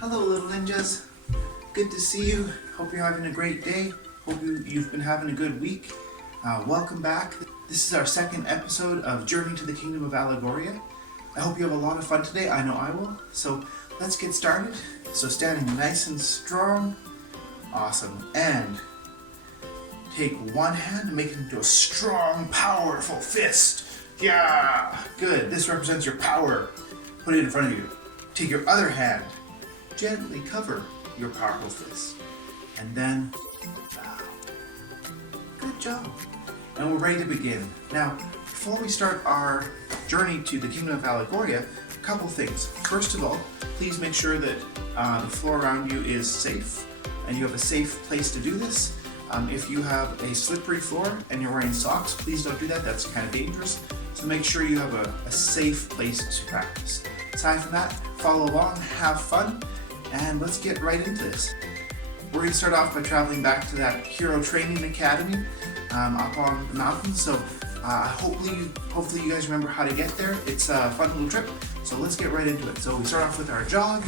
Hello little ninjas, good to see you. Hope you're having a great day. Hope you've been having a good week. Welcome back. This is our second episode of Journey to the Kingdom of Allegoria. I hope you have a lot of fun today. I know I will. So let's get started. So standing nice and strong. Awesome. And take one hand and make it into a strong, powerful fist. Yeah, good. This represents your power. Put it in front of you. Take your other hand. Gently cover your powerful fist. And then bow. Good job. And we're ready to begin. Now, before we start our journey to the Kingdom of Allegoria, a couple things. First of all, please make sure that the floor around you is safe and you have a safe place to do this. If you have a slippery floor and you're wearing socks, please don't do that. That's kind of dangerous. So make sure you have a safe place to practice. Aside from that, follow along, have fun, and let's get right into this. We're going to start off by traveling back to that Hero Training Academy up on the mountain. So hopefully you guys remember how to get there. It's a fun little trip. So let's get right into it. So we start off with our jog.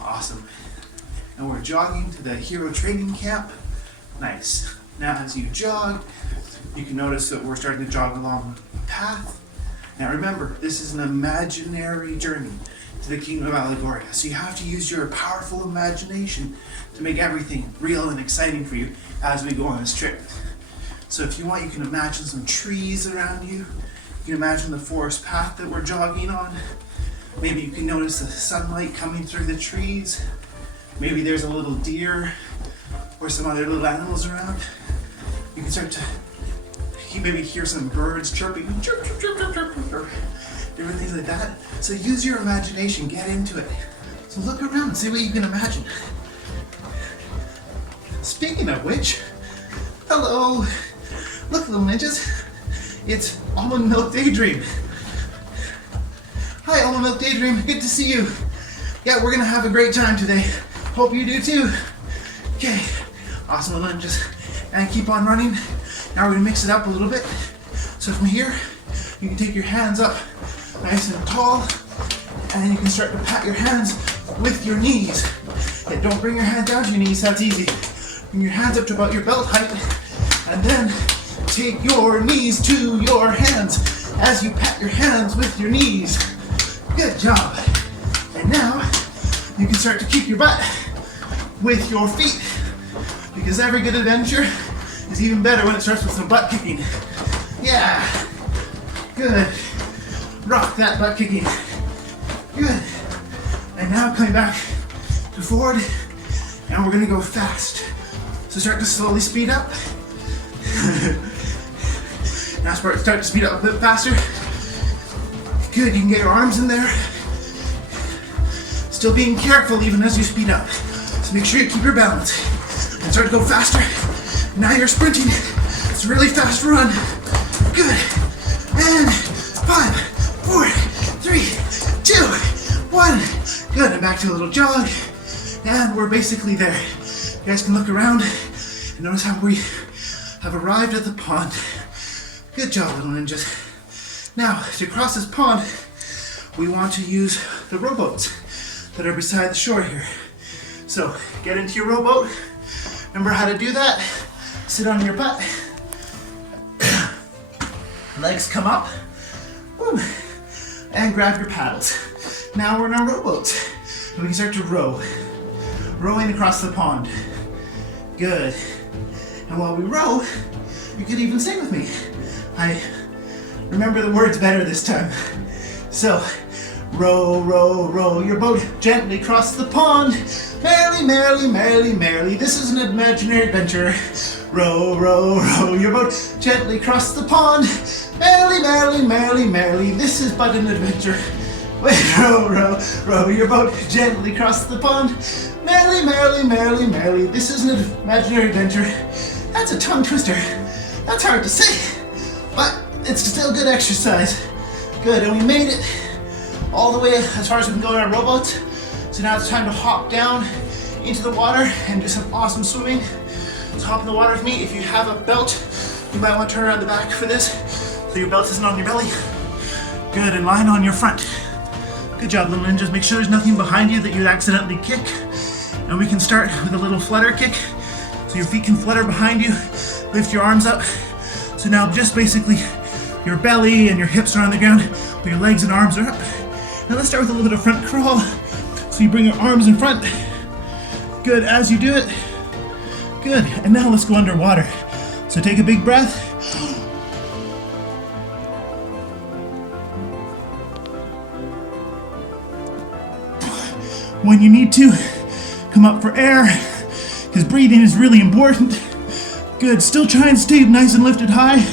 Awesome. And we're jogging to the Hero Training Camp. Nice. Now as you jog, you can notice that we're starting to jog along a path. Now remember, this is an imaginary journey to the Kingdom of Allegoria. So you have to use your powerful imagination to make everything real and exciting for you as we go on this trip. So if you want, you can imagine some trees around you. You can imagine the forest path that we're jogging on. Maybe you can notice the sunlight coming through the trees. Maybe there's a little deer or some other little animals around. You can start to maybe hear some birds chirping, chirp, chirp, chirp, chirp, chirp, chirp, different things like that. So use your imagination, get into it. So look around, see what you can imagine. Speaking of which, hello, look little ninjas, it's Almond Milk Daydream. Hi Almond Milk Daydream, good to see you. Yeah, we're gonna have a great time today. Hope you do too. Okay, awesome little ninjas. And keep on running. Now we're gonna mix it up a little bit. So from here, you can take your hands up nice and tall, and you can start to pat your hands with your knees. Okay, don't bring your hand down to your knees, that's easy. Bring your hands up to about your belt height, and then take your knees to your hands as you pat your hands with your knees. Good job. And now, you can start to kick your butt with your feet, because every good adventure is even better when it starts with some butt kicking. Yeah, good. Rock that butt kicking. Good. And now coming back to forward, and we're gonna go fast. So start to slowly speed up. Now start to speed up a bit faster. Good, you can get your arms in there. Still being careful even as you speed up. So make sure you keep your balance. And start to go faster. Now you're sprinting. It's a really fast run. Good. And 5, 4, 3, 2, 1. Good. And back to a little jog. And we're basically there. You guys can look around and notice how we have arrived at the pond. Good job, little ninjas. Now, to cross this pond, we want to use the rowboats that are beside the shore here. So, get into your rowboat. Remember how to do that? Sit on your butt. Legs come up. Boom. And grab your paddles. Now we're in our rowboats. And we can start to row. Rowing across the pond. Good. And while we row, you could even sing with me. I remember the words better this time. So, row, row, row your boat gently across the pond. Merrily, merrily, merrily, merrily, this is an imaginary adventure. Row, row, row your boat gently across the pond. Merrily, merrily, merrily, merrily, this is but an adventure. Wait, row, row, row your boat gently across the pond. Merrily, merrily, merrily, merrily, this is an imaginary adventure. That's a tongue twister. That's hard to say, but it's still good exercise. Good, and we made it all the way as far as we can go in our rowboats. So now it's time to hop down into the water and do some awesome swimming. So hop in the water with me. If you have a belt, you might want to turn around the back for this so your belt isn't on your belly. Good, and line on your front. Good job, little ninjas. Make sure there's nothing behind you that you'd accidentally kick. And we can start with a little flutter kick. So your feet can flutter behind you. Lift your arms up. So now just basically your belly and your hips are on the ground, but your legs and arms are up. Now let's start with a little bit of front crawl. So you bring your arms in front. Good, as you do it. Good, and now let's go underwater. So take a big breath. When you need to, come up for air, because breathing is really important. Good, still try and stay nice and lifted high.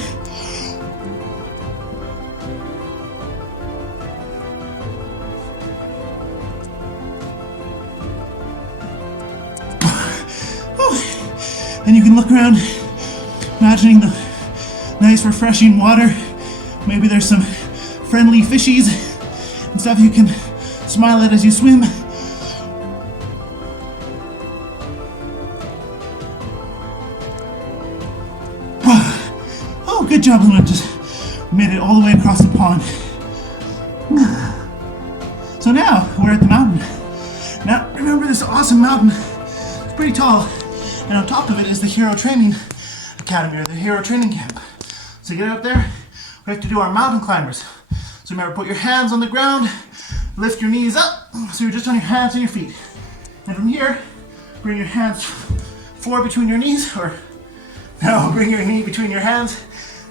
And you can look around, imagining the nice refreshing water. Maybe there's some friendly fishies and stuff you can smile at as you swim. Oh, good job, Luna. Just made it all the way across the pond. So now we're at the mountain. Now remember this awesome mountain. It's pretty tall. And on top of it is the Hero Training Academy, or the Hero Training Camp. So get up there, we have to do our mountain climbers. So remember, put your hands on the ground, lift your knees up, so you're just on your hands and your feet. And from here, bring your hands forward between your knees, or no, bring your knee between your hands.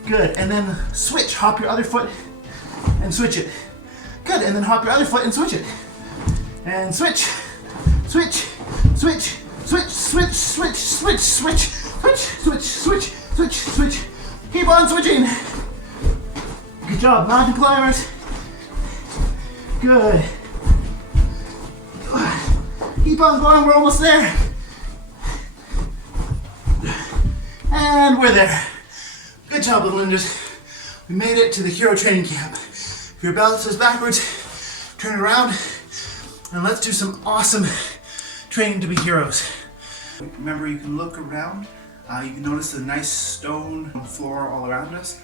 Good, and then switch, hop your other foot and switch it. Good, and then hop your other foot and switch it. And switch, switch, switch. Switch, switch, switch, switch, switch, switch, switch, switch, switch, switch. Keep on switching. Good job, mountain climbers. Good. Keep on going, we're almost there. And we're there. Good job, little ninjas. We made it to the Hero Training Camp. If your belt is backwards, turn it around, and let's do some awesome training to be heroes. Remember, you can look around. You can notice the nice stone floor all around us,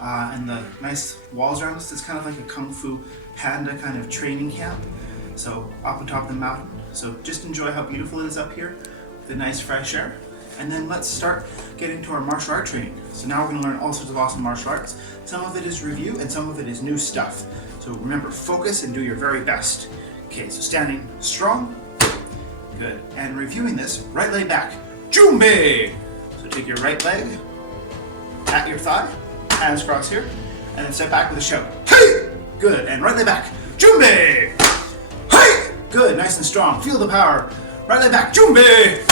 and the nice walls around us. It's kind of like a Kung Fu Panda kind of training camp. So up on top of the mountain. So just enjoy how beautiful it is up here, with the nice fresh air. And then let's start getting to our martial art training. So now we're going to learn all sorts of awesome martial arts. Some of it is review, and some of it is new stuff. So remember, focus and do your very best. Okay, so standing strong. Good. And reviewing this, right leg back. Jumbe! So take your right leg at your thigh, hands crossed here, and then step back with a shout. Hey! Good. And right leg back. Jumbe! Hey! Good. Nice and strong. Feel the power. Right leg back. Jumbe!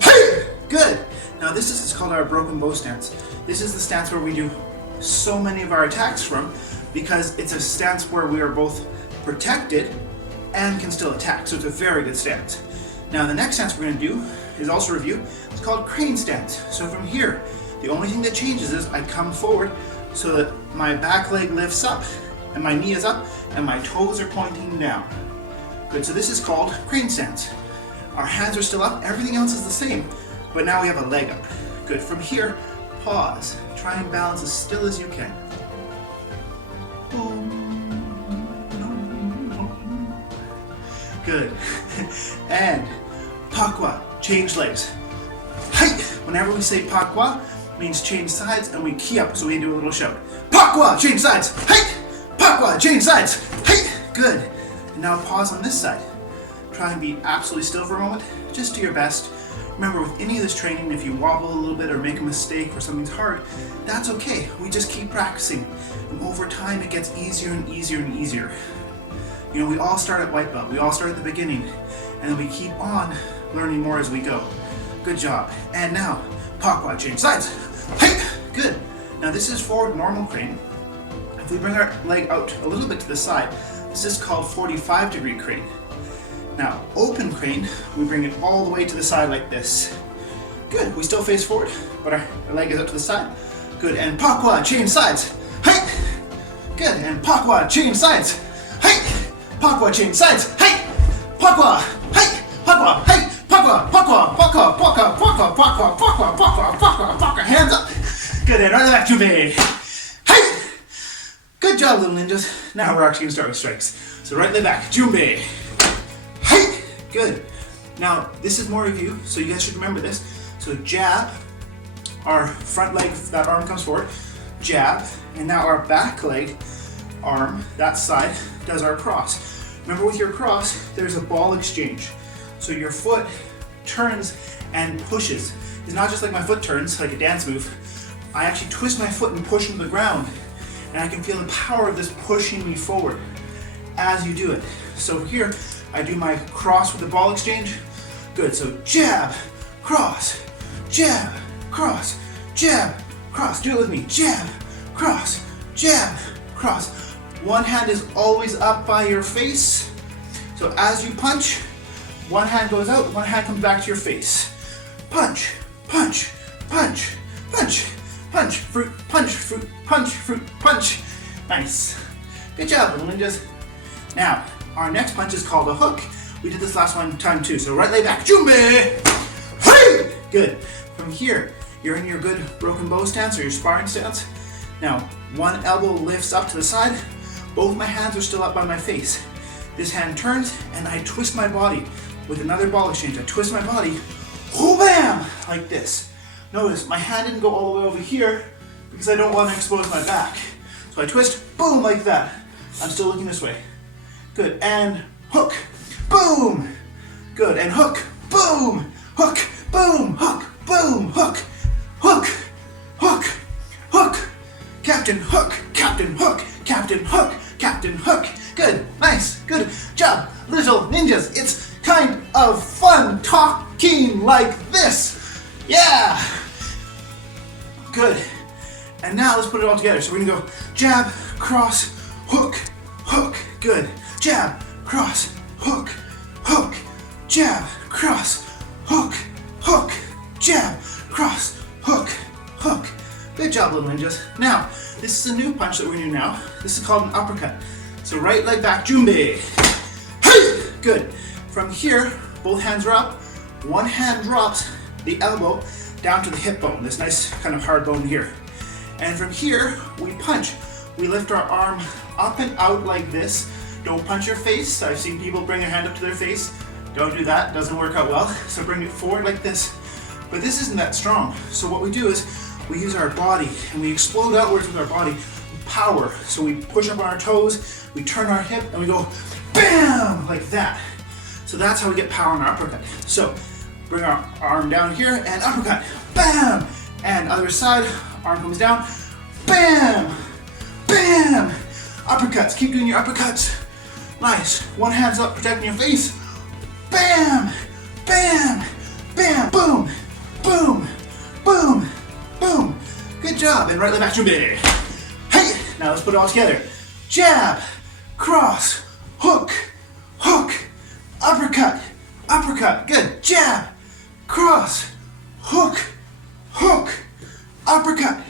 Hey! Good. Now this is called our broken bow stance. This is the stance where we do so many of our attacks from, because it's a stance where we are both protected and can still attack. So it's a very good stance. Now the next stance we're going to do is also review. It's called crane stance. So from here, the only thing that changes is I come forward so that my back leg lifts up and my knee is up and my toes are pointing down. Good, so this is called crane stance. Our hands are still up, everything else is the same, but now we have a leg up. Good, from here, pause. Try and balance as still as you can. Good. And pakwa, change legs. Hey! Whenever we say pakwa, it means change sides, and we key up, so we do a little shout. Pakwa, change sides. Hey! Pakwa, change sides. Hey! Good. And now pause on this side. Try and be absolutely still for a moment. Just do your best. Remember, with any of this training, if you wobble a little bit or make a mistake or something's hard, that's okay. We just keep practicing. And over time, it gets easier and easier and easier. You know, we all start at white belt. We all start at the beginning. And then we keep on learning more as we go. Good job. And now, pakwa, change sides. Hey! Good. Now this is forward normal crane. If we bring our leg out a little bit to the side, this is called 45-degree crane. Now, open crane, we bring it all the way to the side like this. Good. We still face forward, but our leg is up to the side. Good. And pakwa, change sides. Hey! Good. And pakwa, change sides. Hey! Pakwa, change sides. Hey! Pakwa! Hey! Pakwa! Hey! Pakwa! Pakwa! Pakwa! Pakwa! Pakwa! Pakwa! Pakwa! Pakwa! Pakwa! Pakwa! Hands up! Good, and right back to me. Hey! Good job, little ninjas. Now we're actually going to start with strikes. So right leg back. Jumbe. Hey! Good. Now, this is more review, so you guys should remember this. So jab, our front leg, that arm comes forward, jab, and now our back leg, arm, that side, does our cross. Remember with your cross, there's a ball exchange. So your foot turns and pushes. It's not just like my foot turns, like a dance move. I actually twist my foot and push into the ground, and I can feel the power of this pushing me forward as you do it. So here, I do my cross with the ball exchange. Good, so jab, cross, jab, cross, jab, cross. Do it with me, jab, cross, jab, cross. One hand is always up by your face. So as you punch, one hand goes out, one hand comes back to your face. Punch, punch, punch, punch, punch, fruit, punch, fruit, punch, fruit, punch. Nice. Good job, little ninjas. Now, our next punch is called a hook. We did this last one time too. So right leg back, jumbe. Hey! Good. From here, you're in your good broken bow stance or your sparring stance. Now, one elbow lifts up to the side. Both my hands are still up by my face. This hand turns and I twist my body with another ball exchange. I twist my body, oh bam, like this. Notice my hand didn't go all the way over here because I don't want to expose my back. So I twist, boom, like that. I'm still looking this way. Good, and hook, boom. Good, and hook, boom, hook, boom, hook, boom, hook, hook, hook, hook, captain hook, captain hook, captain hook, captain hook. Good, nice, good job, little ninjas. It's kind of fun talking like this. Yeah. Good. And now let's put it all together. So we're gonna go jab, cross, hook, hook. Good. Jab, cross, hook, hook, jab, cross, hook, hook, jab, cross, hook, hook. Good job, little ninjas. Now, this is a new punch that we're gonna do now. This is called an uppercut. So right leg back, jumbe. Hey! Good. From here, both hands are up. One hand drops the elbow down to the hip bone, this nice kind of hard bone here. And from here, we punch. We lift our arm up and out like this. Don't punch your face. I've seen people bring their hand up to their face. Don't do that, doesn't work out well. So bring it forward like this. But this isn't that strong. So what we do is we use our body and we explode outwards with our body with power. So we push up on our toes, we turn our hip and we go BAM! Like that. So that's how we get power in our uppercut. So bring our arm down here and uppercut, BAM! And other side, arm comes down, BAM! BAM! Uppercuts, keep doing your uppercuts. Nice, one hand's up protecting your face. BAM! BAM! BAM! Boom! Boom! Boom! Boom! Good job, and right leg back to me. Hey! Now let's put it all together. Jab, cross, hook, hook, uppercut, uppercut. Good. Jab, cross, hook, hook, uppercut,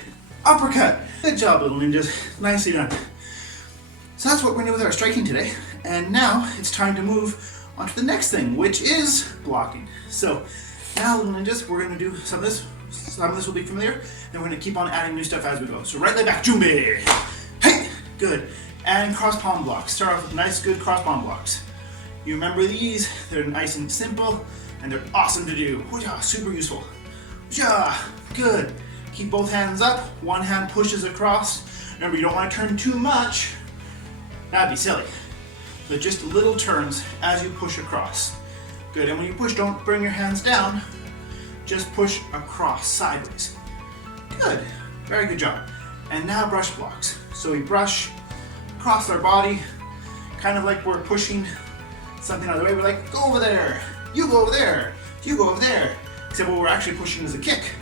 uppercut. Good job, little ninjas. Nicely done. So that's what we're gonna do with our striking today. And now it's time to move on to the next thing, which is blocking. So now, little ninjas, we're gonna do some of this. Some of this will be familiar, and we're gonna keep on adding new stuff as we go. So right leg back, jumbe. Hey, good. And cross palm blocks. Start off with nice, good cross palm blocks. You remember these, they're nice and simple, and they're awesome to do. Super useful. Good. Keep both hands up, one hand pushes across. Remember, you don't want to turn too much. That'd be silly. But just little turns as you push across. Good, and when you push, don't bring your hands down. Just push across, sideways. Good, very good job. And now brush blocks. So we brush across our body, kind of like we're pushing something out of the way. We're like, go over there, you go over there, you go over there. Except what we're actually pushing is a kick.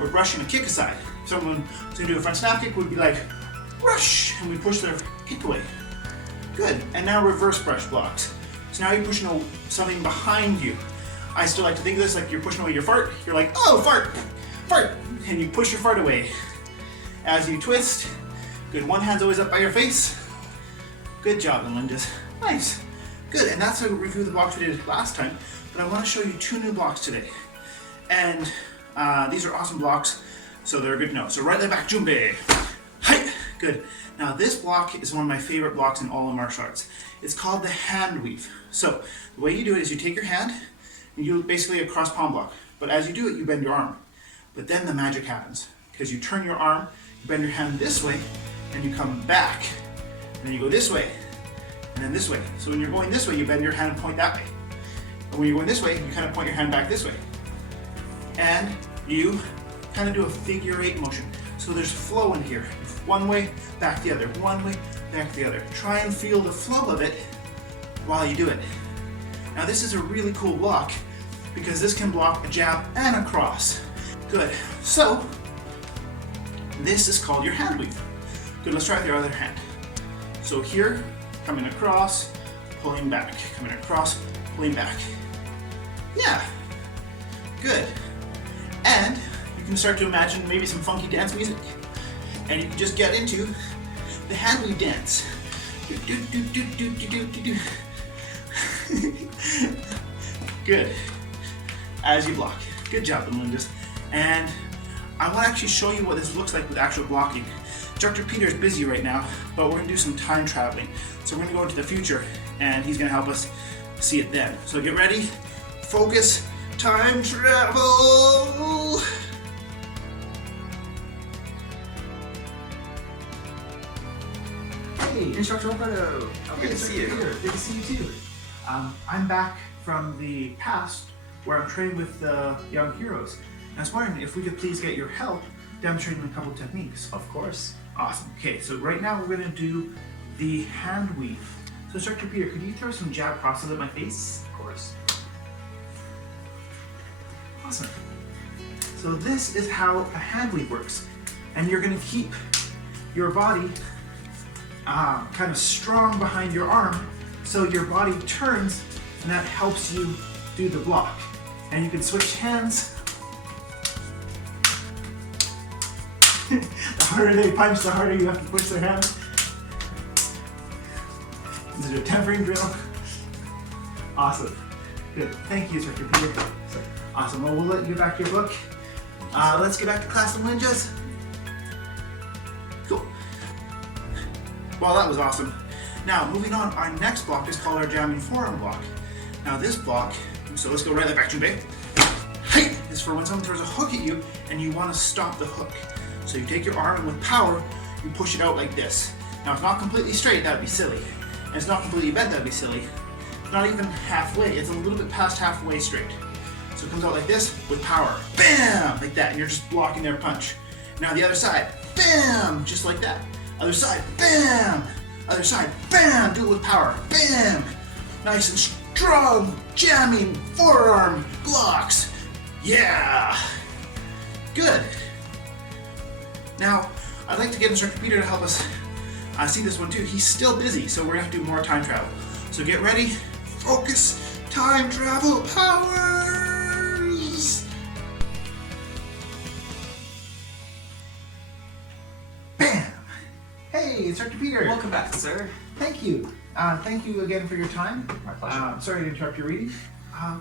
We're brushing a kick aside. If someone was gonna do a front snap kick, we'd be like, rush, and we push their kick away. Good, and now reverse brush blocks. So now you're pushing something behind you. I still like to think of this like you're pushing away your fart. You're like, oh, fart, fart, and you push your fart away. As you twist, good, one hand's always up by your face. Good job, ninjas. Nice. Good, and that's a review of the blocks we did last time, but I want to show you two new blocks today. And these are awesome blocks, so they're good to know. So right leg back, jumbe. Hi, good. Now this block is one of my favorite blocks in all of martial arts. It's called the hand weave. So the way you do it is you take your hand You do basically a cross palm block. But as you do it, you bend your arm. But then the magic happens. Because you turn your arm, you bend your hand this way, and you come back. And then you go this way, and then this way. So when you're going this way, you bend your hand and point that way. And when you're going this way, you kind of point your hand back this way. And you kind of do a figure 8 motion. So there's flow in here. One way, back the other. One way, back the other. Try and feel the flow of it while you do it. Now this is a really cool block because this can block a jab and a cross. Good. So this is called your hand weave. Good, let's try with your other hand. So here, coming across, pulling back. Coming across, pulling back. Yeah. Good. And you can start to imagine maybe some funky dance music. And you can just get into the hand weave dance. Do, do, do, do, do, do, do, do. Good. As you block. Good job, Melindas. And I want to actually show you what this looks like with actual blocking. Instructor Peter is busy right now, but we're going to do some time traveling. So we're going to go into the future, and he's going to help us see it then. So get ready, focus, time travel! Hey, Instructor Roberto. Good to see you. Peter. Good to see you too. I'm back from the past where I'm training with the young heroes. I was wondering if we could please get your help demonstrating a couple techniques. Of course. Awesome. Okay, so right now we're going to do the hand weave. So Instructor Peter, could you throw some jab crosses at my face? Of course. Awesome. So this is how a hand weave works. And you're going to keep your body kind of strong behind your arm so your body turns, and that helps you do the block. And you can switch hands. The harder they punch, the harder you have to push their hands. This is a tempering drill. Awesome. Good. Thank you, Instructor Peter. Awesome. Well, we'll let you get back to your book. Let's get back to class of ninjas. Cool. Well, that was awesome. Now, moving on, our next block is called our jamming forearm block. Now, this block, so let's go right back to Jumbe. Hey! Is for when someone throws a hook at you and you want to stop the hook. So you take your arm and with power, you push it out like this. Now, it's not completely straight, that would be silly. And it's not completely bent, that would be silly. It's not even halfway, it's a little bit past halfway straight. So it comes out like this with power. Bam! Like that, and you're just blocking their punch. Now the other side, bam! Just like that. Other side, bam! Other side, bam! Do it with power, bam! Nice and strong, jamming forearm blocks. Yeah! Good. Now, I'd like to get Instructor Peter to help us see this one too. He's still busy, so we're gonna have to do more time travel. So get ready, focus, time travel powers! Bam! Hey, Instructor Peter. Welcome back, sir. Thank you. Thank you again for your time. My pleasure. Sorry to interrupt your reading.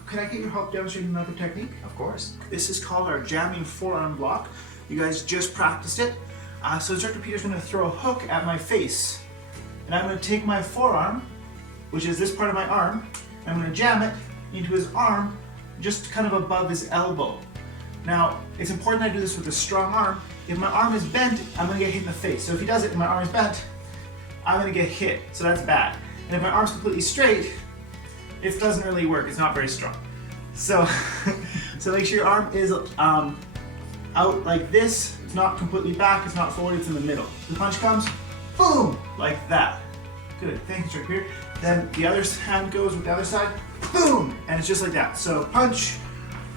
Could I get your help demonstrating another technique? Of course. This is called our jamming forearm block. You guys just practiced it. So Instructor Peter's going to throw a hook at my face. And I'm going to take my forearm, which is this part of my arm, and I'm going to jam it into his arm, just kind of above his elbow. Now, it's important I do this with a strong arm. If my arm is bent, I'm going to get hit in the face. So if he does it and my arm is bent, I'm going to get hit. So that's bad. And if my arm's completely straight, it doesn't really work. It's not very strong. So, so make sure your arm is out like this. It's not completely back. It's not forward. It's in the middle. The punch comes, boom, like that. Good. Thanks, Instructor Peter. Then the other hand goes with the other side, boom, and it's just like that. So punch,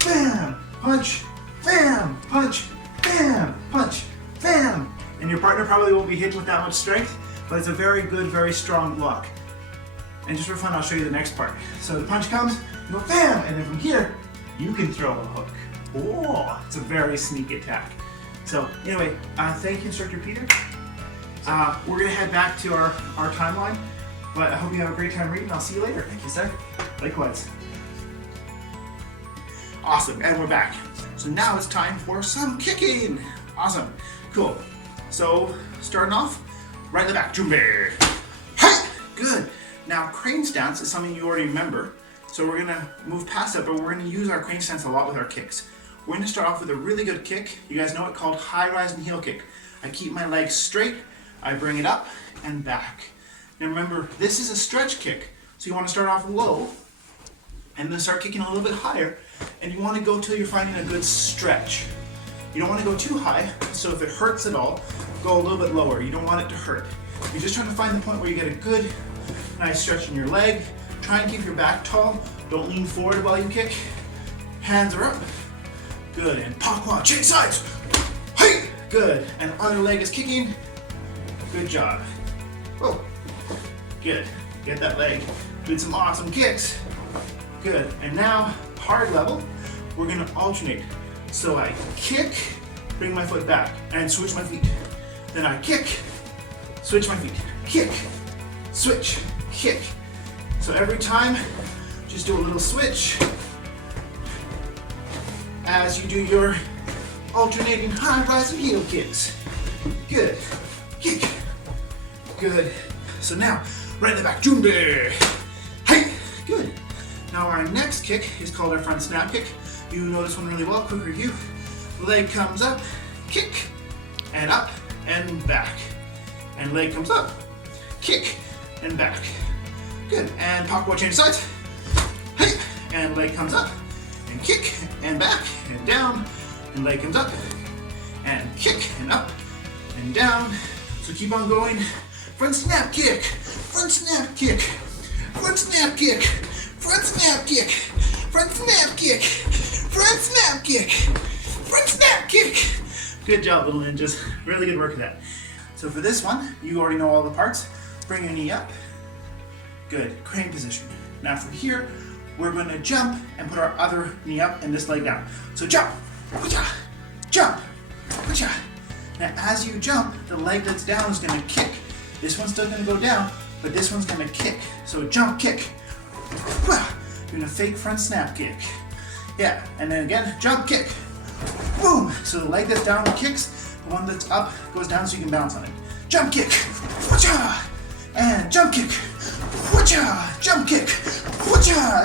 bam, punch, bam, punch, bam, punch, bam. And your partner probably won't be hitting with that much strength, but it's a very good, very strong block. And just for fun, I'll show you the next part. So the punch comes, you go bam, and then from here, you can throw a hook. Oh, it's a very sneaky attack. So anyway, thank you, Instructor Peter. We're gonna head back to our timeline, but I hope you have a great time reading. I'll see you later. Thank you, sir. Likewise. Awesome, and we're back. So now it's time for some kicking. Awesome, cool. So starting off, right in the back, Jumbe. Hey, good. Now crane stance is something you already remember. So we're gonna move past that, but we're gonna use our crane stance a lot with our kicks. We're gonna start off with a really good kick. You guys know it, called high rise and heel kick. I keep my legs straight, I bring it up and back. Now remember, this is a stretch kick. So you wanna start off low and then start kicking a little bit higher, and you wanna go till you're finding a good stretch. You don't wanna go too high, so if it hurts at all, go a little bit lower. You don't want it to hurt. You're just trying to find the point where you get a good, nice stretch in your leg. Try and keep your back tall. Don't lean forward while you kick. Hands are up. Good, and pakwa, change sides. Hey, good, and other leg is kicking. Good job. Whoa, good. Get that leg. Did some awesome kicks. Good, and now hard level. We're gonna alternate. So I kick, bring my foot back, and switch my feet. Then I kick, switch my feet. Kick, switch, kick. So every time, just do a little switch as you do your alternating high rise and heel kicks. Good. Kick. Good. So now, right in the back, Junbe. Hey. Good. Now our next kick is called our front snap kick. You know this one really well. Quick review. Leg comes up, kick, and up and back. And leg comes up, kick, and back. Good. And pakwa, change sides. Hey. And leg comes up, and kick, and back, and down, and leg comes up, and kick, and up, and down. So keep on going. Front snap kick, front snap kick, front snap kick, front snap kick, front snap kick, front snap kick, front snap kick. Good job, little ninjas. Really good work with that. So for this one, you already know all the parts. Bring your knee up. Good, crane position. Now from here, we're going to jump and put our other knee up and this leg down. So jump, jump, jump. Now as you jump, the leg that's down is going to kick. This one's still going to go down, but this one's going to kick. So jump, kick. Doing a fake front snap kick. Yeah, and then again, jump, kick. Boom! So the leg that's down kicks, the one that's up goes down so you can bounce on it. Jump, kick. And jump, kick. Jump, kick.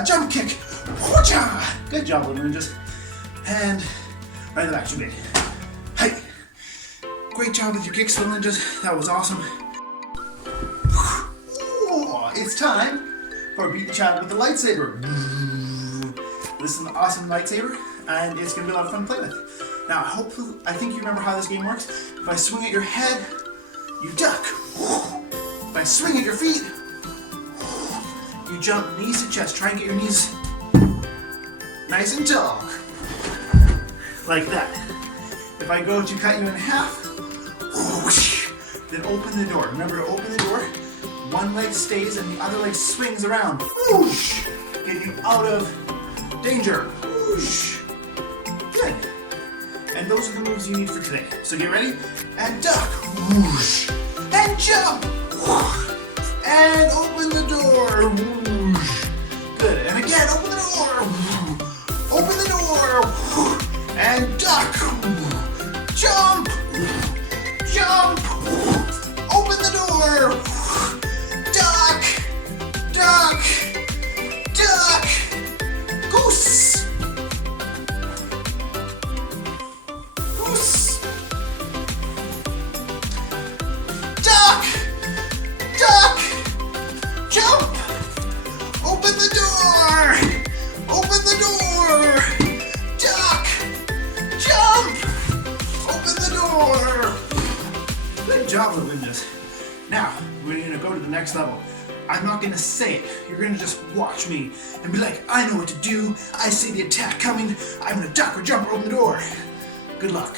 Jump, kick. Good job, little ninjas. And right in the back, too big. Hey! Great job with your kicks, little ninjas. That was awesome. It's time for Beat the Child with the lightsaber. This is an awesome lightsaber, and it's going to be a lot of fun to play with. Now, hopefully, I think you remember how this game works. If I swing at your head, you duck. If I swing at your feet, you jump knees to chest. Try and get your knees nice and tall. Like that. If I go to cut you in half, then open the door. Remember to open the door. One leg stays and the other leg swings around. Whoosh! Get you out of danger. Whoosh! Good. And those are the moves you need for today. So get ready and duck. Whoosh! And jump. Whoosh! And open the door. Whoosh! Good. And again, open the door. Whoosh! Open the door. Whoosh! And duck. Whoosh! Jump. Whoosh! Jump. Whoosh! Open the door. Whoosh! Duck! Duck! Duck! Goose! Goose! Duck! Duck! Jump! Open the door! Open the door! Duck! Jump! Open the door! Good job, Lindas. Now, we're going to go to the next level. I'm not going to say it. You're going to just watch me and be like, I know what to do. I see the attack coming. I'm going to duck or jump or open the door. Good luck.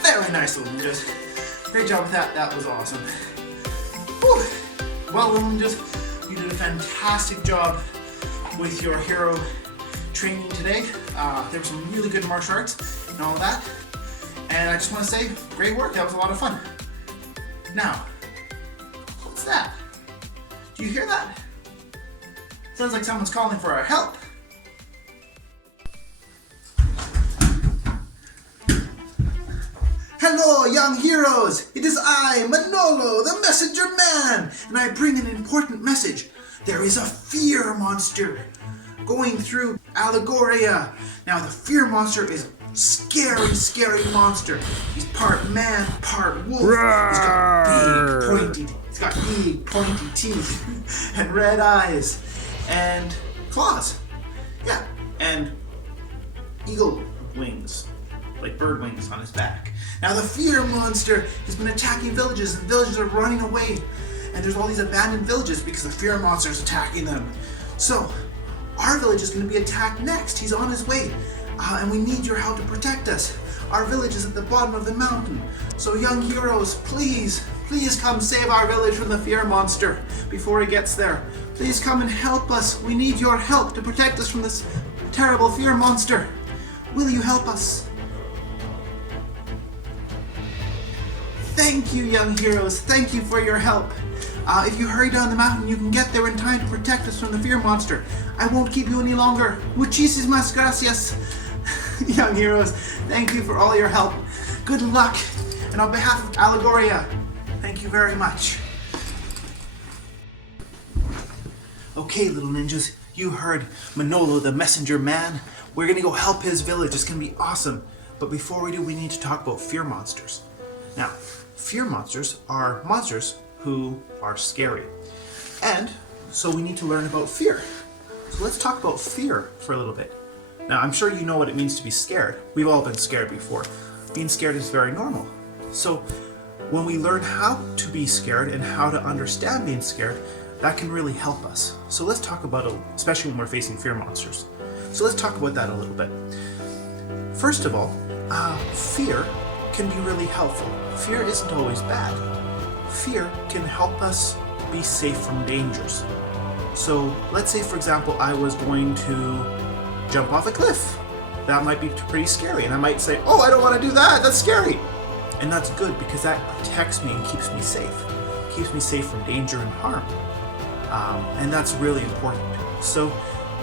Very nice, little ninjas. Great job with that. That was awesome. Whew. Well, little ninjas, you did a fantastic job with your hero training today. There were some really good martial arts and all of that. And I just want to say, great work. That was a lot of fun. Now, what's that? Do you hear that? Sounds like someone's calling for our help. Hello, young heroes! It is I, Manolo, the messenger man, and I bring an important message. There is a fear monster going through Allegoria. Now, the fear monster is a scary, scary monster. He's part man, part wolf. He's got big, pointy teeth and red eyes and claws. Yeah, and eagle wings, like bird wings on his back. Now the fear monster has been attacking villages, and villages are running away. And there's all these abandoned villages because the fear monster is attacking them. So, our village is going to be attacked next. He's on his way. And we need your help to protect us. Our village is at the bottom of the mountain. So young heroes, please come save our village from the fear monster before he gets there. Please come and help us. We need your help to protect us from this terrible fear monster. Will you help us? Thank you, young heroes. Thank you for your help. If you hurry down the mountain, you can get there in time to protect us from the fear monster. I won't keep you any longer. Muchísimas gracias. Young heroes, thank you for all your help. Good luck. And on behalf of Allegoria, thank you very much. Okay, little ninjas, you heard Manolo, the messenger man. We're going to go help his village. It's going to be awesome. But before we do, we need to talk about fear monsters. Now, fear monsters are monsters who are scary. And so we need to learn about fear. So let's talk about fear for a little bit. Now, I'm sure you know what it means to be scared. We've all been scared before. Being scared is very normal. So when we learn how to be scared and how to understand being scared, that can really help us. So let's talk about it, especially when we're facing fear monsters. So let's talk about that a little bit. First of all, fear can be really helpful. Fear isn't always bad. Fear can help us be safe from dangers. So let's say, for example, I was going to jump off a cliff. That might be pretty scary, and I might say, oh, I don't want to do that, that's scary. And that's good because that protects me and keeps me safe. Keeps me safe from danger and harm. And that's really important. So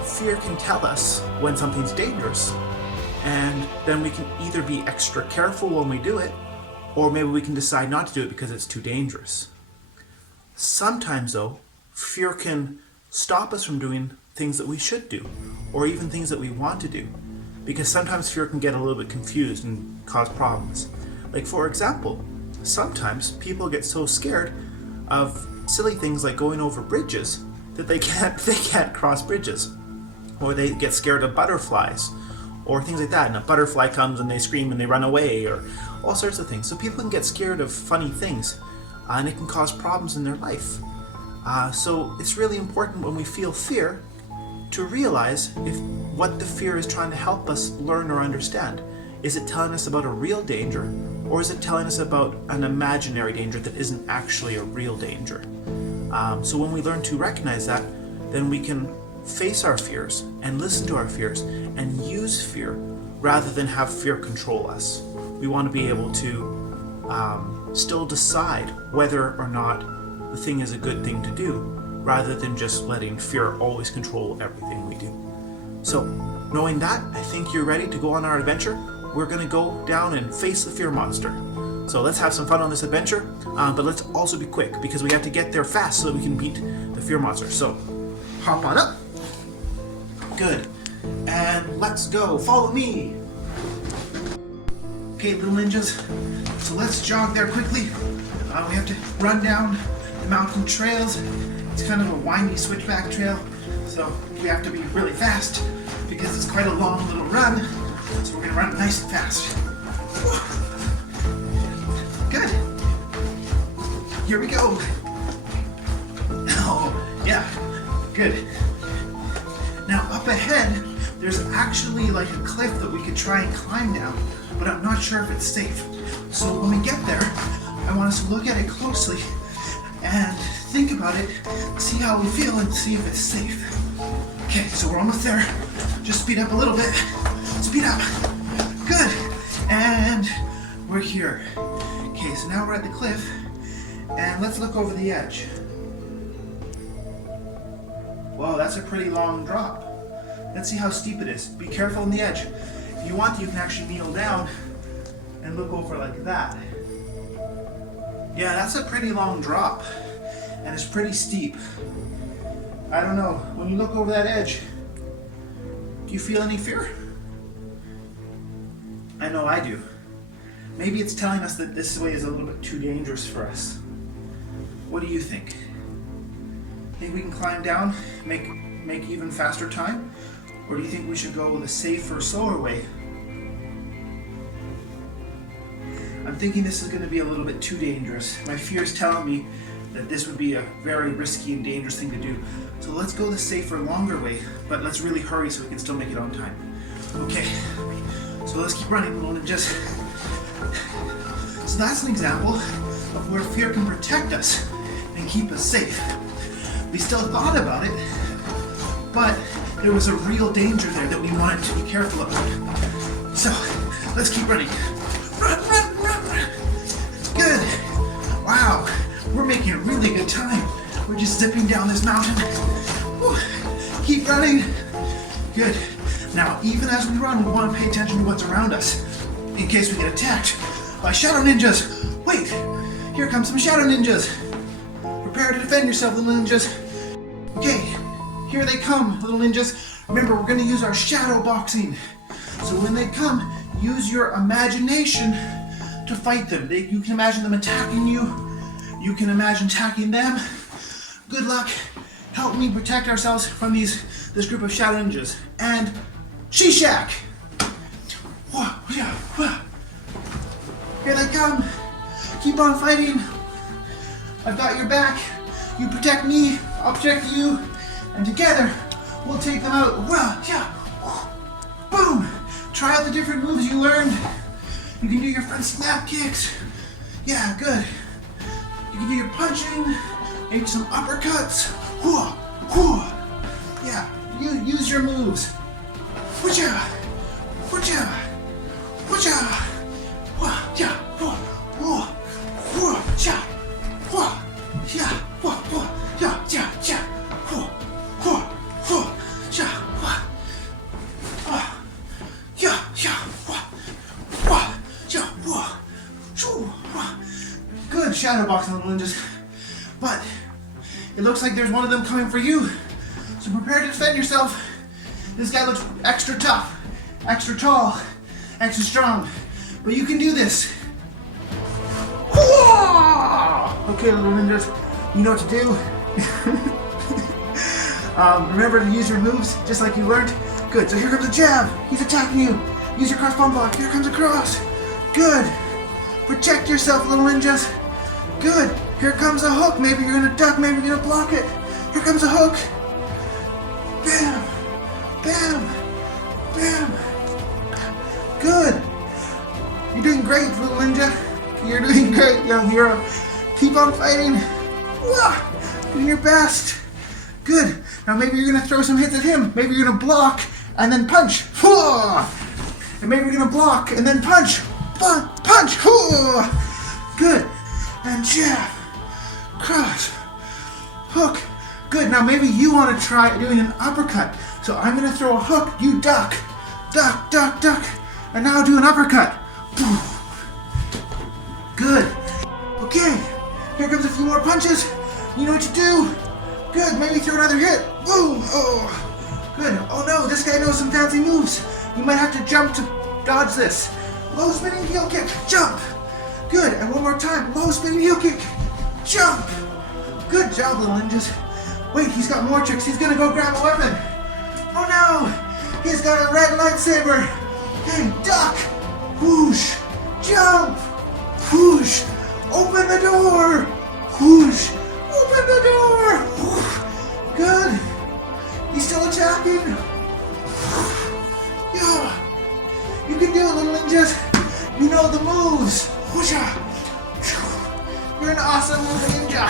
fear can tell us when something's dangerous, and then we can either be extra careful when we do it, or maybe we can decide not to do it because it's too dangerous. Sometimes, though, fear can stop us from doing things that we should do, or even things that we want to do, because sometimes fear can get a little bit confused and cause problems. Like, for example, sometimes people get so scared of silly things like going over bridges that they can't cross bridges, or they get scared of butterflies, or things like that, and a butterfly comes and they scream and they run away, or all sorts of things. So people can get scared of funny things, and it can cause problems in their life. So it's really important when we feel fear to realize if what the fear is trying to help us learn or understand. Is it telling us about a real danger, or is it telling us about an imaginary danger that isn't actually a real danger? So when we learn to recognize that, then we can face our fears and listen to our fears and use fear rather than have fear control us. We want to be able to still decide whether or not the thing is a good thing to do, rather than just letting fear always control everything we do. So, knowing that, I think you're ready to go on our adventure. We're going to go down and face the fear monster. So let's have some fun on this adventure, but let's also be quick because we have to get there fast so that we can beat the fear monster. So, hop on up. Good. And let's go. Follow me. Okay, little ninjas. So let's jog there quickly. We have to run down the mountain trails. It's kind of a windy switchback trail, so we have to be really fast because it's quite a long little run. So we're gonna run nice and fast. Good. Here we go. Oh, yeah. Good. Now up ahead, there's actually like a cliff that we could try and climb down, but I'm not sure if it's safe. So when we get there, I want us to look at it closely and think about it, see how we feel, and see if it's safe. Okay, so we're almost there. Just speed up a little bit. Speed up. Good. And we're here. Okay, so now we're at the cliff. And let's look over the edge. Whoa, that's a pretty long drop. Let's see how steep it is. Be careful on the edge. If you want, you can actually kneel down and look over like that. Yeah, that's a pretty long drop. And it's pretty steep. I don't know, when you look over that edge, do you feel any fear? I know I do. Maybe it's telling us that this way is a little bit too dangerous for us. What do you think? Think we can climb down, make even faster time? Or do you think we should go the safer, slower way? I'm thinking this is going to be a little bit too dangerous. My fear is telling me that this would be a very risky and dangerous thing to do. So let's go the safer, longer way, but let's really hurry so we can still make it on time. Okay, so let's keep running, little ninjas. So that's an example of where fear can protect us and keep us safe. We still thought about it, but there was a real danger there that we wanted to be careful about. So let's keep running. Run, run, run, run. Good. Wow, we're making a really good time. We're just zipping down this mountain. Whew. Keep running. Good. Now, even as we run, we want to pay attention to what's around us in case we get attacked by shadow ninjas. Wait, here come some shadow ninjas. Prepare to defend yourself, little ninjas. Okay, here they come, little ninjas. Remember, we're going to use our shadow boxing. So when they come, use your imagination to fight them. You can imagine them attacking you. You can imagine attacking them. Good luck. Help me protect ourselves from this group of shadow ninjas. And Shishak! Here they come. Keep on fighting. I've got your back. You protect me, I'll protect you. And together, we'll take them out. Boom! Try out the different moves you learned. You can do your front snap kicks. Yeah, good. You can do your punching, maybe some uppercuts. Yeah, you use your moves. Good shadow boxing, little ninjas. But it looks like there's one of them coming for you. So prepare to defend yourself. This guy looks extra tough, extra tall, extra strong. But you can do this. Okay, little ninjas, you know what to do. Remember to use your moves just like you learned. Good, so here comes a jab. He's attacking you. Use your cross palm block. Here comes a cross. Good. Protect yourself, little ninjas. Good. Here comes a hook. Maybe you're gonna duck, maybe you're gonna block it. Here comes a hook. Bam. Bam. Bam. Good. You're doing great, little ninja. You're doing great, young hero. Keep on fighting. Doing your best. Good. Now maybe you're gonna throw some hits at him. Maybe you're gonna block and then punch. And maybe you're gonna block and then punch. Punch. Good. And jab. Cross. Hook. Good. Now maybe you want to try doing an uppercut. So I'm gonna throw a hook. You duck. Duck, duck, duck. And now do an uppercut. Good. Okay. Here comes a few more punches. You know what to do. Good. Maybe throw another hit. Boom. Oh. Good. Oh no, this guy knows some fancy moves. You might have to jump to dodge this. Low spinning heel kick. Jump. Good. And one more time. Low spinning heel kick. Jump. Good job, little ninjas. Wait, he's got more tricks. He's gonna go grab a weapon. Oh no. He's got a red lightsaber. Hey, duck. Whoosh. Jump. Whoosh. Open the door. Whoosh. Open the door. Whoosh. Good. He's still attacking. Yeah. You can do it, little ninjas. You know the moves. Whoosha. You're an awesome little ninja.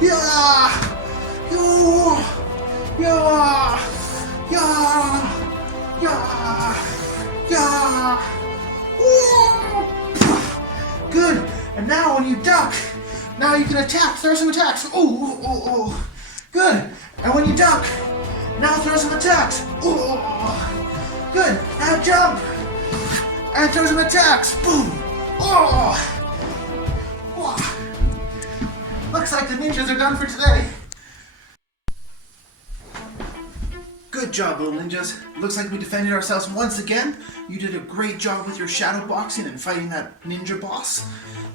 Yeah. Yeah. Yeah! Yeah! Yeah! Ooh! Good. And now when you duck, now you can attack. Throw some attacks. Ooh, ooh, ooh. Good. And when you duck, now throw some attacks. Ooh. Good. Now jump. And throw some attacks. Boom. Oh. Looks like the ninjas are done for today. Good job, little ninjas. Looks like we defended ourselves once again. You did a great job with your shadow boxing and fighting that ninja boss.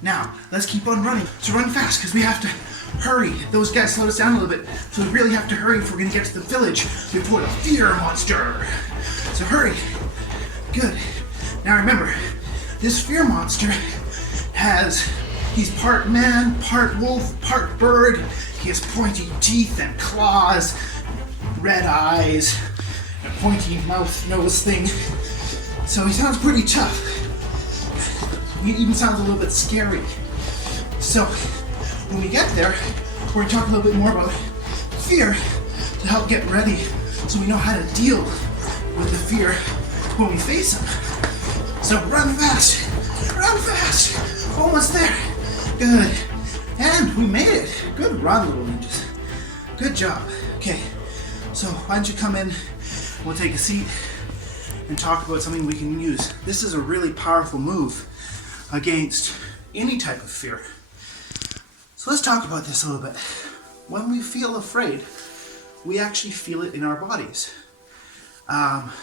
Now, let's keep on running. So run fast, because we have to hurry. Those guys slowed us down a little bit, so we really have to hurry if we're going to get to the village before the fear monster. So hurry. Good. Now remember, this fear monster he's part man, part wolf, part bird. He has pointy teeth and claws, red eyes, a pointy mouth, nose thing. So he sounds pretty tough. He even sounds a little bit scary. So when we get there, we're going to talk a little bit more about fear to help get ready so we know how to deal with the fear when we face him. So run fast, run fast, almost there. Good, and we made it. Good run, little ninjas. Good job. Okay, so why don't you come in, we'll take a seat and talk about something we can use. This is a really powerful move against any type of fear. So let's talk about this a little bit. When we feel afraid, we actually feel it in our bodies.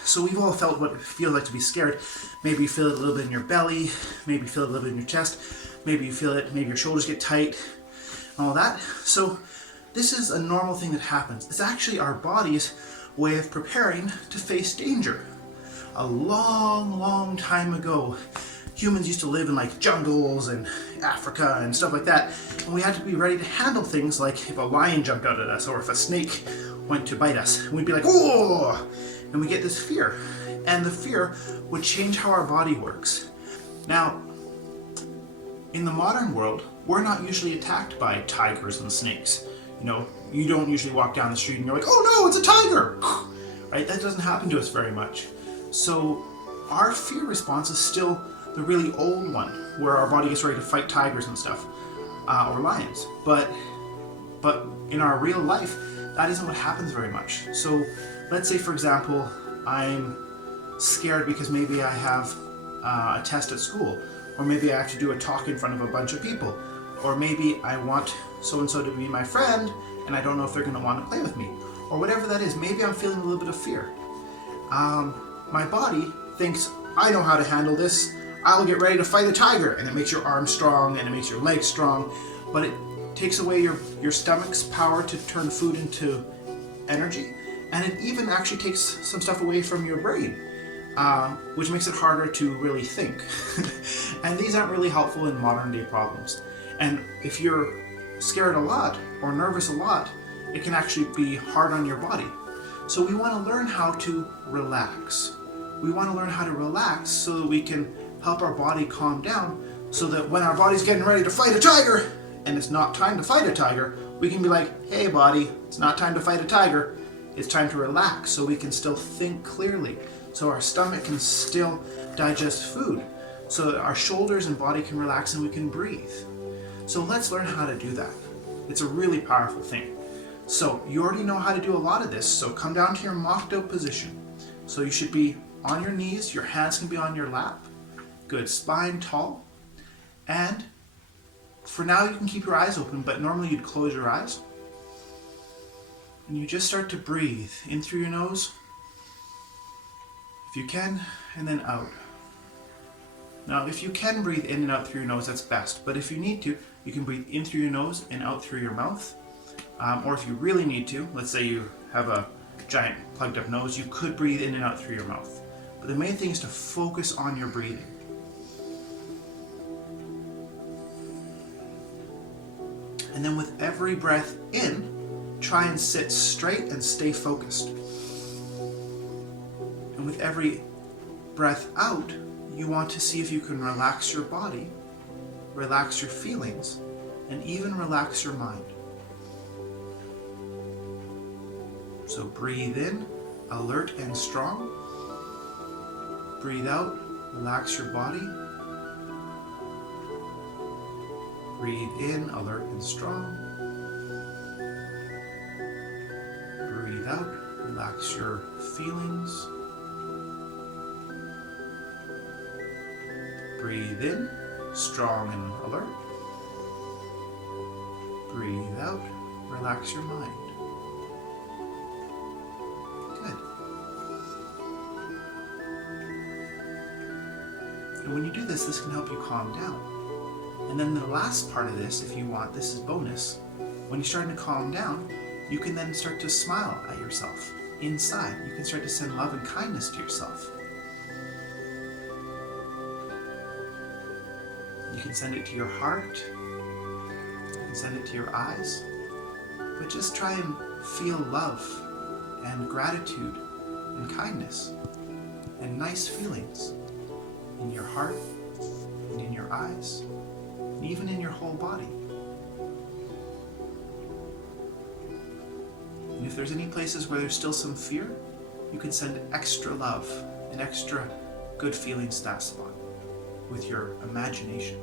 So we've all felt what it feels like to be scared. Maybe you feel it a little bit in your belly, maybe you feel it a little bit in your chest, maybe you feel it, maybe your shoulders get tight, all that. So this is a normal thing that happens. It's actually our body's way of preparing to face danger. A long, long time ago, humans used to live in like jungles and Africa and stuff like that, and we had to be ready to handle things like if a lion jumped out at us or if a snake went to bite us. We'd be like, oh! And we get this fear. And the fear would change how our body works. Now, in the modern world, we're not usually attacked by tigers and snakes. You know, you don't usually walk down the street and you're like, oh no, it's a tiger! Right? That doesn't happen to us very much. So our fear response is still the really old one, where our body gets ready to fight tigers and stuff, or lions. But in our real life, that isn't what happens very much. So let's say, for example, I'm scared because maybe I have a test at school, or maybe I have to do a talk in front of a bunch of people, or maybe I want so-and-so to be my friend, and I don't know if they're going to want to play with me, or whatever that is. Maybe I'm feeling a little bit of fear. My body thinks, I know how to handle this. I'll get ready to fight a tiger, and it makes your arms strong, and it makes your legs strong, but it takes away your stomach's power to turn food into energy, and it even actually takes some stuff away from your brain, which makes it harder to really think. And these aren't really helpful in modern day problems. And if you're scared a lot or nervous a lot, it can actually be hard on your body. So we want to learn how to relax. We want to learn how to relax so that we can help our body calm down, so that when our body's getting ready to fight a tiger, and it's not time to fight a tiger, we can be like, hey body, it's not time to fight a tiger, it's time to relax, so we can still think clearly, so our stomach can still digest food, so that our shoulders and body can relax and we can breathe. So let's learn how to do that. It's a really powerful thing. So you already know how to do a lot of this, so come down to your mocked out position. So you should be on your knees, your hands can be on your lap, good, spine tall, and for now you can keep your eyes open, but normally you'd close your eyes. And you just start to breathe in through your nose, if you can, and then out. Now if you can breathe in and out through your nose, that's best, but if you need to, you can breathe in through your nose and out through your mouth. Or if you really need to, let's say you have a giant plugged up nose, you could breathe in and out through your mouth. But the main thing is to focus on your breathing. And then with every breath in, try and sit straight and stay focused. And with every breath out, you want to see if you can relax your body, relax your feelings, and even relax your mind. So breathe in, alert and strong. Breathe out, relax your body. Breathe in, alert and strong. Breathe out, relax your feelings. Breathe in, strong and alert. Breathe out, relax your mind. Good. And when you do this, this can help you calm down. And then the last part of this, if you want, this is bonus. When you're starting to calm down, you can then start to smile at yourself inside. You can start to send love and kindness to yourself. You can send it to your heart. You can send it to your eyes. But just try and feel love and gratitude and kindness and nice feelings in your heart and in your eyes and even in your whole body. And if there's any places where there's still some fear, you can send extra love and extra good feelings to that spot with your imagination.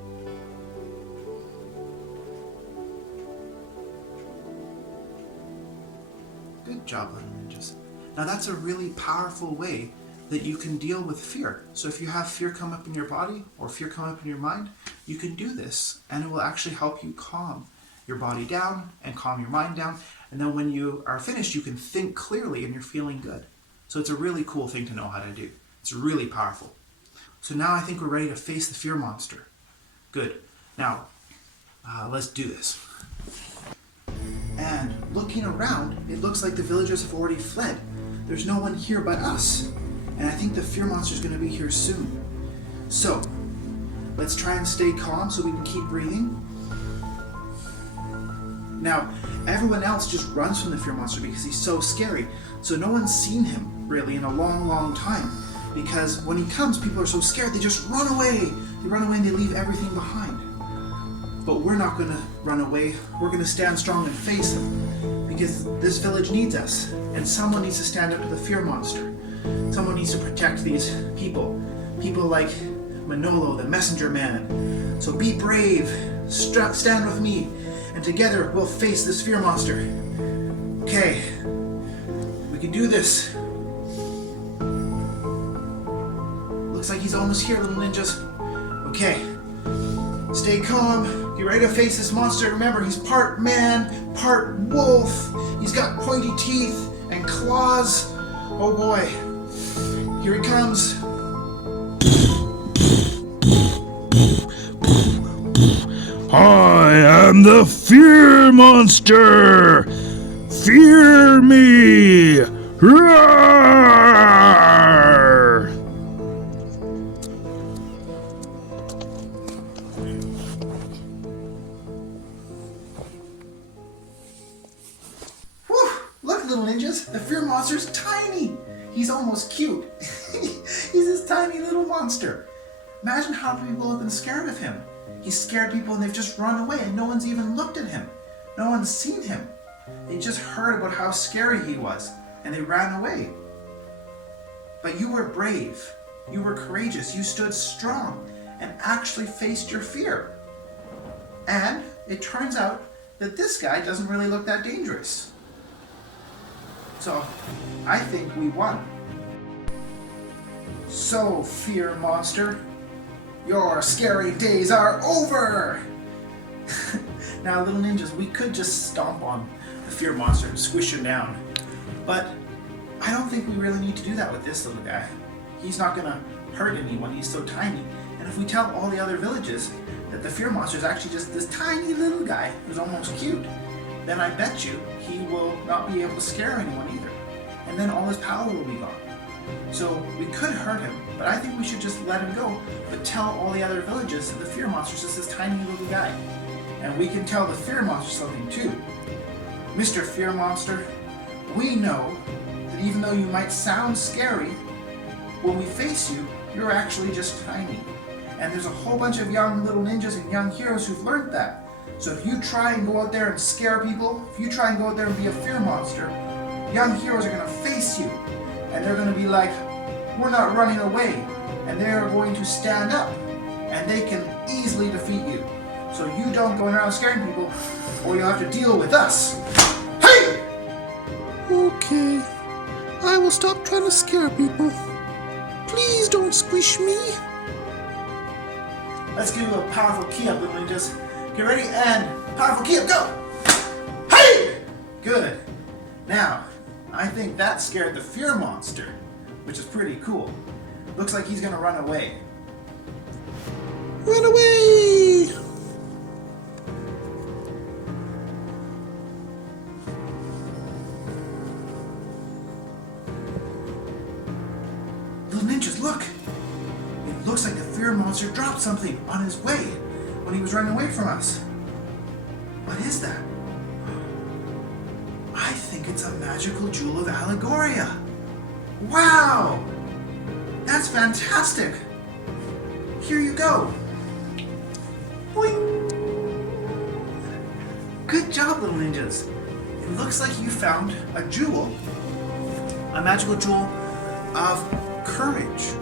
Good job, little ninjas. Now that's a really powerful way that you can deal with fear. So if you have fear come up in your body or fear come up in your mind, you can do this and it will actually help you calm your body down and calm your mind down. And then when you are finished, you can think clearly and you're feeling good. So it's a really cool thing to know how to do. It's really powerful. So now I think we're ready to face the fear monster. Good. Now, let's do this. And looking around, it looks like the villagers have already fled. There's no one here but us. And I think the fear monster is going to be here soon. So, let's try and stay calm so we can keep breathing. Now, everyone else just runs from the fear monster because he's so scary. So no one's seen him, really, in a long, long time. Because when he comes, people are so scared, they just run away. They run away and they leave everything behind. But we're not going to run away. We're going to stand strong and face him. Because this village needs us. And someone needs to stand up to the fear monster. Someone needs to protect these people. People like Manolo, the messenger man. So be brave. Stand with me. And together we'll face this fear monster. Okay. We can do this. Looks like he's almost here, little ninjas. Okay. Stay calm. Get ready to face this monster. Remember, he's part man, part wolf. He's got pointy teeth and claws. Oh boy. Here he comes. I am the fear monster! Fear me! Roar! Whew! Look, little ninjas, the fear monster's tiny. He's almost cute. He's this tiny little monster. Imagine how many people have been scared of him. He's scared people and they've just run away and no one's even looked at him. No one's seen him. They just heard about how scary he was and they ran away. But you were brave. You were courageous. You stood strong and actually faced your fear. And it turns out that this guy doesn't really look that dangerous. So I think we won. So, fear monster, your scary days are over! Now, little ninjas, we could just stomp on the fear monster and squish him down. But I don't think we really need to do that with this little guy. He's not going to hurt anyone, he's so tiny. And if we tell all the other villages that the fear monster is actually just this tiny little guy who's almost cute, then I bet you he will not be able to scare anyone either. And then all his power will be gone. So we could hurt him, but I think we should just let him go, but tell all the other villages that the fear monster is just this tiny little guy. And we can tell the fear monster something too. Mr. Fear Monster, we know that even though you might sound scary, when we face you, you're actually just tiny. And there's a whole bunch of young little ninjas and young heroes who've learned that. So if you try and go out there and scare people, if you try and go out there and be a fear monster, young heroes are going to face you. and they're going to be like, we're not running away, and they're going to stand up, and they can easily defeat you. So you don't go around scaring people, or you'll have to deal with us. Hey! Okay, I will stop trying to scare people. Please don't squish me. Let's give you a powerful key up, little ninjas. Get ready, and powerful key up, go! Hey! Good. Now, I think that scared the fear monster, which is pretty cool. Looks like he's gonna run away. Run away! Little ninjas, look! It looks like the fear monster dropped something on his way when he was running away from us. What is that? I think it's a magical jewel of Allegoria. Wow! That's fantastic! Here you go! Boing! Good job, little ninjas! It looks like you found a jewel, a magical jewel of courage.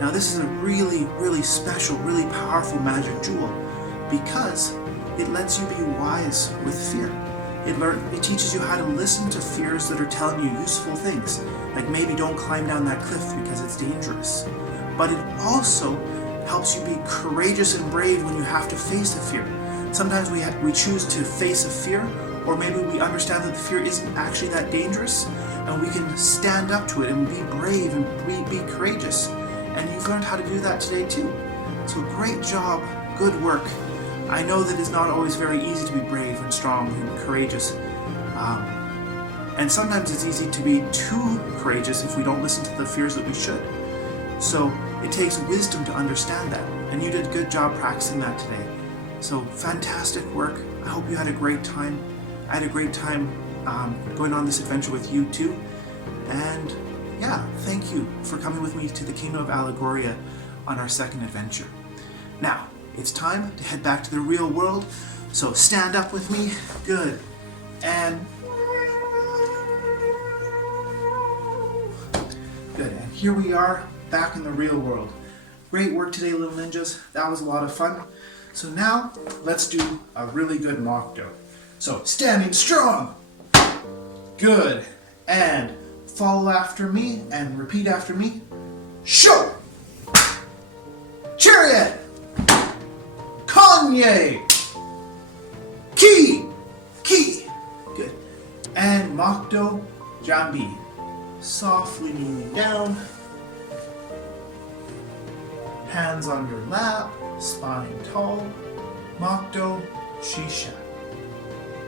Now this is a really, really special, really powerful magic jewel because it lets you be wise with fear. It teaches you how to listen to fears that are telling you useful things, like maybe don't climb down that cliff because it's dangerous. But it also helps you be courageous and brave when you have to face a fear. Sometimes we choose to face a fear, or maybe we understand that the fear isn't actually that dangerous, and we can stand up to it and be brave and be courageous. And you've learned how to do that today too. So great job, good work. I know that it's not always very easy to be brave and strong and courageous. And sometimes it's easy to be too courageous if we don't listen to the fears that we should. So it takes wisdom to understand that. And you did a good job practicing that today. So fantastic work. I hope you had a great time. I had a great time going on this adventure with you too. And yeah, thank you for coming with me to the Kingdom of Allegoria on our second adventure. Now, it's time to head back to the real world, so stand up with me. Good. And good. And here we are, back in the real world. Great work today, little ninjas. That was a lot of fun. So now, let's do a really good mock-do. So, standing strong. Good. And follow after me and repeat after me. Show! Chariot! Kanye! Key! Key! Good. And Mokdo Jambi. Softly kneeling down. Hands on your lap, spine tall. Mokdo Shisha.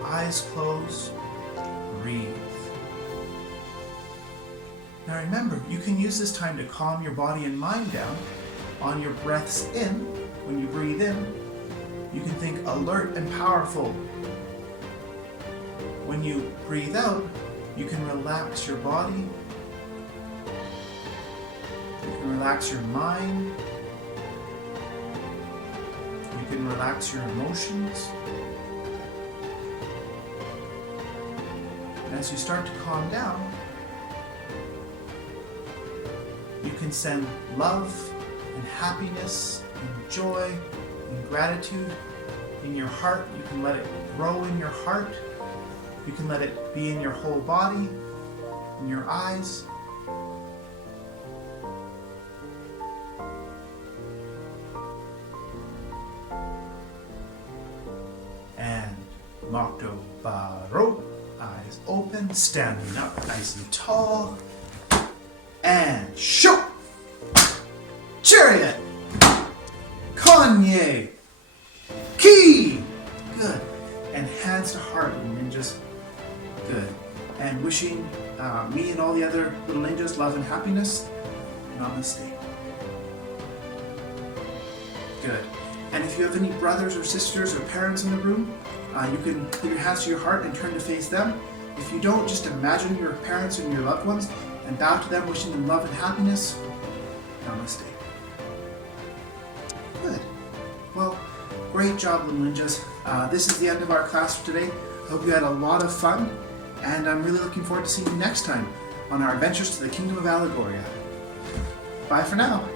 Eyes closed. Breathe. Now remember, you can use this time to calm your body and mind down. On your breaths in, when you breathe in, you can think alert and powerful. When you breathe out, you can relax your body. You can relax your mind. You can relax your emotions. And as you start to calm down, you can send love and happiness and joy and gratitude in your heart. You can let it grow in your heart. You can let it be in your whole body, in your eyes. And Mokdo Baro, eyes open, standing up nice and tall. And show! Chariot! Kanye! Key! Good. And hands to heart, little ninjas. Good. And wishing me and all the other little ninjas love and happiness. Namaste. Good. And if you have any brothers or sisters or parents in the room, you can put your hands to your heart and turn to face them. If you don't, just imagine your parents and your loved ones and bow to them, wishing them love and happiness. Namaste. Good. Well, great job, little ninjas. This is the end of our class for today. I hope you had a lot of fun, and I'm really looking forward to seeing you next time. on our adventures to the kingdom of Allegoria. Bye for now.